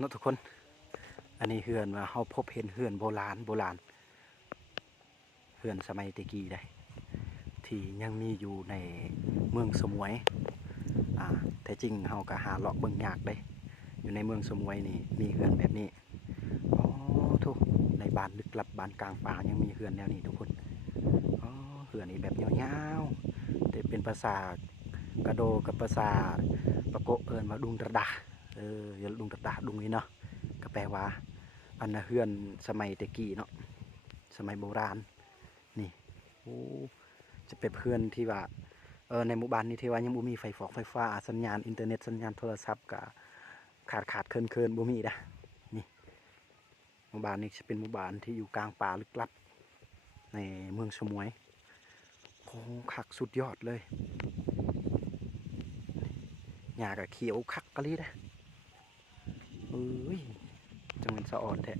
เนาะทุกคนอันนี้เฮือนว่าเขาพบเห็นเฮือนโบราณเฮือนสมัยตะกี้ได้ที่ยังมีอยู่ในเมืองสมวยแต่จริงเขาก็หาเลาะเบิ่งยากเลยอยู่ในเมืองสมวยนี่มีเฮือนแบบนี้อ๋อทุกในบ้านลึกลับบ้านกลางป่ายังมีเฮือนแนวนี้ทุกคนอ๋อเฮือนนี่แบบยาวๆแต่เป็นภาษากระโดกับภาษาปะโกเอิญมาดุงตระดาอย่าดุงตระดาดุงนี้เนาะก็แปลว่าอันน่ะเฮือนสมัยตะกี้เนาะสมัยโบราณนี่โอ้จะเป็นเฮือนที่ว่าในหมู่บ้านนี้ที่ว่ายังบ่มีไฟฟ้าสัญญาณอินเทอร์เน็ตสัญญาณโทรศัพท์ก็ขาดเคินบ่มีนะนี่หมู่บ้านนี้จะเป็นหมู่บ้านที่อยู่กลางป่าลึกลับในเมืองสมวยโอ้คักสุดยอดเลยหญ้าก็เขียวคักกะลีนะเอ้ยจังมันสะอ่อนแท้